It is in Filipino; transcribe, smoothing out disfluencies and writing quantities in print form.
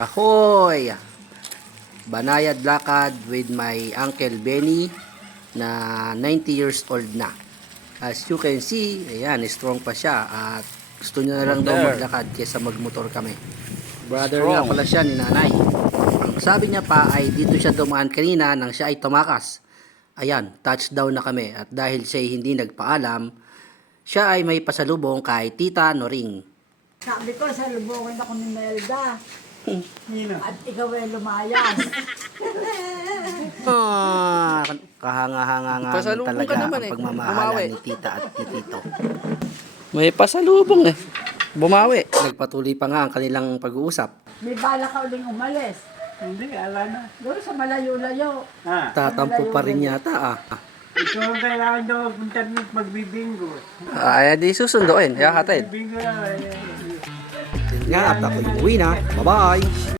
Ahoy! Banayad lakad with my Uncle Benny na 90 years old na. As you can see, ayan, strong pa siya at gusto niya na lang daw maglakad kaysa magmotor kami. Brother nga pala siya ni nanay. Ang sabi niya pa ay dito siya dumaan kanina nang siya ay tumakas. Ayan, touchdown na kami at dahil siya ay hindi nagpaalam, siya ay may pasalubong kay Tita Noring. Sabi ko, salubungin ako ni Melda. At ikaw ay lumayas. Kahanga-hanga nga Pasalubong talaga ka naman ang eh. pagmamahalan Bumawi. ni tita at ni tito. May pasalubong eh. Bumawi. Nagpatuloy pa nga ang kanilang pag-uusap. May bala ka uling umalis. Hindi, ala na. Doon sa malayo-layo. Tatampo pa rin yata ah. Ito ang kailangan daw punta nyo magbibingo. Ay, di susunduin. Kaya hatid. Bingo na. Nga at ako'y uwi na. Bye-bye!